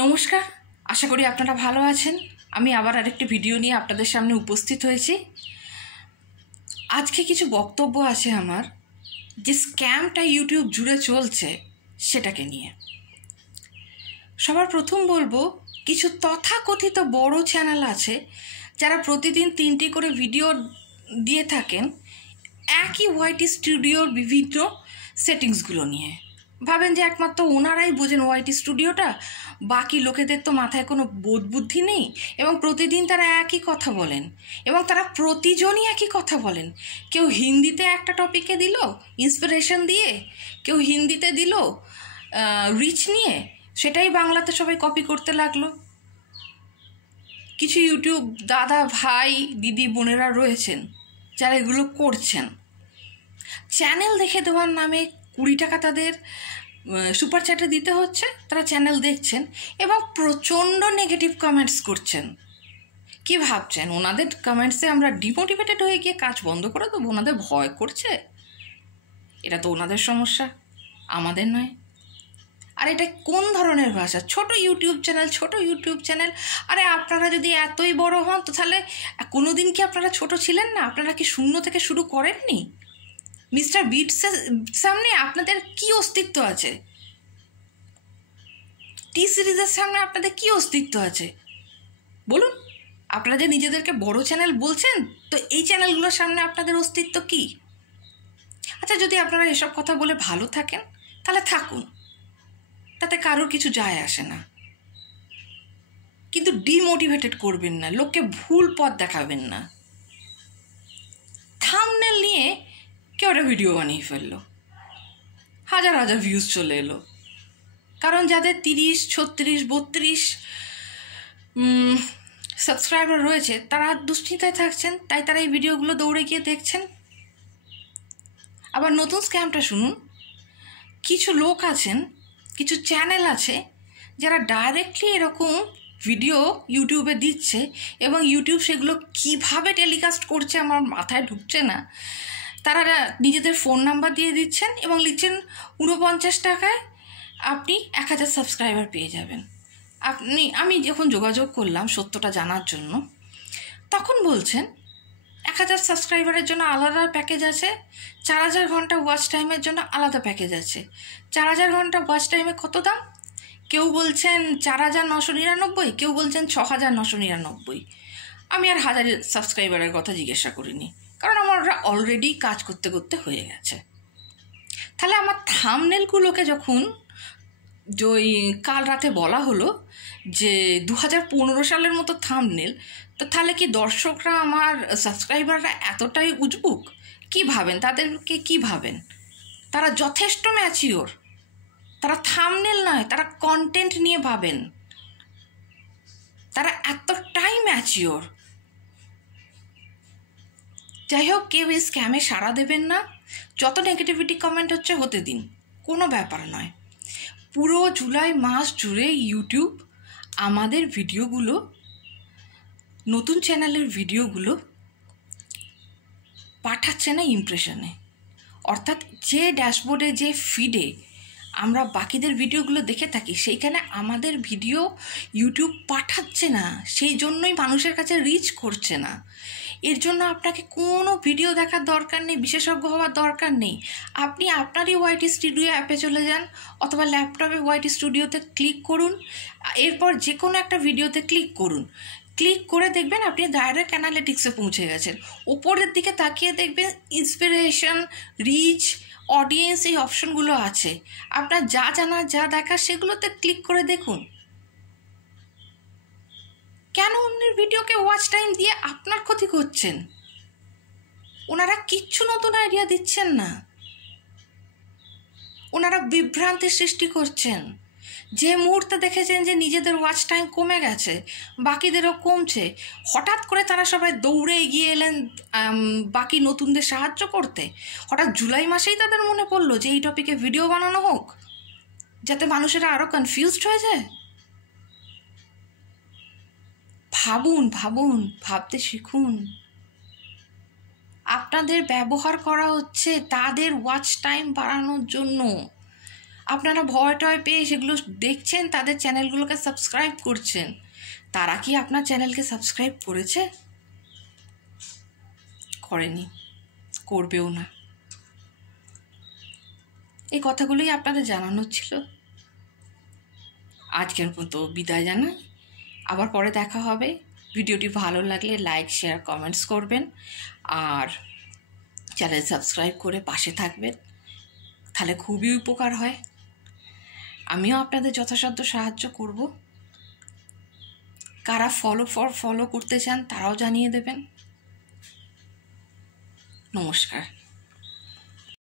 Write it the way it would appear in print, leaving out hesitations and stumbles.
নমস্কার, আশা করি আপনারা ভালো আছেন। আমি আবার আরেকটি ভিডিও নিয়ে আপনাদের সামনে উপস্থিত হয়েছি। আজকে কিছু বক্তব্য আছে আমার, যে স্ক্যামটা ইউটিউব জুড়ে চলছে সেটাকে নিয়ে। সবার প্রথম বলবো, কিছু তথাকথিত বড় চ্যানেল আছে যারা প্রতিদিন 3টি করে ভিডিও দিয়ে থাকেন একই ওয়াইটি স্টুডিওর বিভিন্ন সেটিংসগুলো নিয়ে। ভাবেন যে একমাত্র ওনারাই বোঝেন ওয়াইটি স্টুডিওটা, বাকি লোকেদের তো মাথায় কোনো বোধ বুদ্ধি নেই, এবং প্রতিদিন তারা একই কথা বলেন এবং তারা প্রতিজনই একই কথা বলেন। কেউ হিন্দিতে একটা টপিকে দিল ইন্সপিরেশন দিয়ে, কেউ হিন্দিতে দিল রিচ নিয়ে, সেটাই বাংলাতে সবাই কপি করতে লাগলো। কিছু ইউটিউব দাদা ভাই দিদি বোনেরা রয়েছেন যারা এগুলো করছেন। চ্যানেল দেখে দেওয়ার নামে 20 টাকা তাদের সুপার চ্যাটে দিতে হচ্ছে, তারা চ্যানেল দেখছেন এবং প্রচণ্ড নেগেটিভ কমেন্টস করছেন। কি ভাবছেন ওনাদের কমেন্টসে আমরা ডিমোটিভেটেড হয়ে গিয়ে কাজ বন্ধ করে দেবো? ওনাদের ভয় করছে? এটা তো ওনাদের সমস্যা, আমাদের নয়। আর এটা কোন ধরনের ভাষা? ছোট ইউটিউব চ্যানেল। আরে আপনারা যদি এতই বড় হন তো তাহলে কোনো দিন কি আপনারা ছোট ছিলেন না? আপনারা কি শূন্য থেকে শুরু করেননি? মিস্টার বিটসের সামনে আপনাদের কি অস্তিত্ব আছে? টি সিরিজের সামনে আপনাদের কি অস্তিত্ব আছে বলুন? আপনারা যে নিজেদেরকে বড় চ্যানেল বলছেন, তো এই চ্যানেলগুলোর সামনে আপনাদের অস্তিত্ব কি? আচ্ছা, যদি আপনারা এসব কথা বলে ভালো থাকেন তাহলে থাকুন, তাতে কারোর কিছু যায় আসে না, কিন্তু ডিমোটিভেটেড করবেন না, লোককে ভুল পথ দেখাবেন না। থাম্বনেল নিয়ে কেউ একটা ভিডিও বানিয়ে ফেললো, হাজার হাজার ভিউজ চলে এলো। কারণ যাদের 30, 36, 32 সাবস্ক্রাইবার রয়েছে তারা দুশ্চিন্তায় থাকছেন, তাই তারা এই ভিডিওগুলো দৌড়ে গিয়ে দেখছেন। আবার নতুন স্ক্যামটা শুনুন। কিছু লোক আছেন, কিছু চ্যানেল আছে যারা ডাইরেক্টলি এরকম ভিডিও ইউটিউবে দিচ্ছে এবং ইউটিউব সেগুলো কিভাবে টেলিকাস্ট করছে আমার মাথায় ঢুকছে না। তারা নিজেদের ফোন নাম্বার দিয়ে দিচ্ছেন এবং লিখছেন 49 টাকায় আপনি 1000 সাবস্ক্রাইবার পেয়ে যাবেন। আমি যখন যোগাযোগ করলাম সত্যটা জানার জন্য, তখন বলছেন 1000 সাবস্ক্রাইবারের জন্য আলাদা প্যাকেজ আছে, 4000 ঘন্টা ওয়াচ টাইমের জন্য আলাদা প্যাকেজ আছে। 4000 ঘন্টা ওয়াচ টাইমে কত দাম? কেউ বলছেন 4999, কেউ বলছেন 6999। আমি আর 1000 সাবস্ক্রাইবারের কথা জিজ্ঞাসা করিনি, কারণ আমার অলরেডি কাজ করতে করতে হয়ে গেছে। তাহলে আমার থাম্বনেলগুলোকে যখন কাল রাতে বলা হলো যে 2015 সালের মতো থাম্বনেল, তো তাহলে কি দর্শকরা আমার সাবস্ক্রাইবাররা এতটাই উজবুক? কি ভাবেন তাদেরকে? কি ভাবেন? তারা যথেষ্ট ম্যাচিওর, তারা থাম্বনেল নয়, তারা কন্টেন্ট নিয়ে ভাবেন, তারা এতটাই ম্যাচিওর। যাই হোক, কেউ এই স্ক্যামে সাড়া দেবেন না। যত নেগেটিভিটি কমেন্ট হচ্ছে হতে দিন, কোনো ব্যাপার নয়। পুরো জুলাই মাস জুড়ে ইউটিউব আমাদের ভিডিওগুলো, নতুন চ্যানেলের ভিডিওগুলো পাঠাচ্ছে না ইমপ্রেশনে, অর্থাৎ যে ড্যাশবোর্ডে, যে ফিডে আমরা বাকিদের ভিডিওগুলো দেখে থাকি সেইখানে আমাদের ভিডিও ইউটিউব পাঠাচ্ছে না, সেই জন্যই মানুষের কাছে রিচ করছে না। এর জন্য আপনাকে কোনো ভিডিও দেখার দরকার নেই, বিশেষজ্ঞ হওয়ার দরকার নেই। আপনি আপনারই ওয়াইটি স্টুডিও অ্যাপে চলে যান অথবা ল্যাপটপে ওয়াইটি স্টুডিওতে ক্লিক করুন, এরপর যে কোনো একটা ভিডিওতে ক্লিক করুন। ক্লিক করে দেখবেন আপনি ডাইরেক্ট অ্যানালিটিক্সে পৌঁছে গেছেন। ওপরের দিকে তাকিয়ে দেখবেন ইন্সপিরেশন, রিচ, অডিয়েন্স, এই অপশনগুলো আছে। আপনার যা জানার, যা দেখার সেগুলোতে ক্লিক করে দেখুন। কেন অন্যের ভিডিওকে ওয়াচ টাইম দিয়ে আপনার ক্ষতি করছেন? ওনারা কিচ্ছু নতুন আইডিয়া দিচ্ছেন না, ওনারা বিভ্রান্তির সৃষ্টি করছেন। যে মুহূর্তে দেখেছেন যে নিজেদের ওয়াচ টাইম কমে গেছে, বাকিদেরও কমছে, হঠাৎ করে তারা সবাই দৌড়ে এগিয়ে এলেন বাকি নতুনদের সাহায্য করতে। হঠাৎ জুলাই মাসেই তাদের মনে পড়লো যে এই টপিকে ভিডিও বানানো হোক, যাতে মানুষেরা আরও কনফিউজড হয়ে যায়। ভাবুন, ভাবতে শিখুন। আপনাদের ব্যবহার করা হচ্ছে তাদের ওয়াচ টাইম বাড়ানোর জন্য। আপনারা ভয় টয় পেয়ে সেগুলো দেখছেন, তাদের চ্যানেলগুলোকে সাবস্ক্রাইব করছেন। তারা কি আপনার চ্যানেলকে সাবস্ক্রাইব করেছে? করেনি, করবেও না। এই কথাগুলোই আপনাদের জানানোর ছিল। আজকের মতো বিদায় জানাই, আবার পরে দেখা হবে। ভিডিওটি ভালো লাগলে লাইক, শেয়ার, কমেন্টস করবেন, আর চ্যানেল সাবস্ক্রাইব করে পাশে থাকবেন, তাহলে খুবই উপকার হয়। আমিও আপনাদের যথাসাধ্য সাহায্য করব। কারা ফলো করতে চান তারাও জানিয়ে দেবেন। নমস্কার।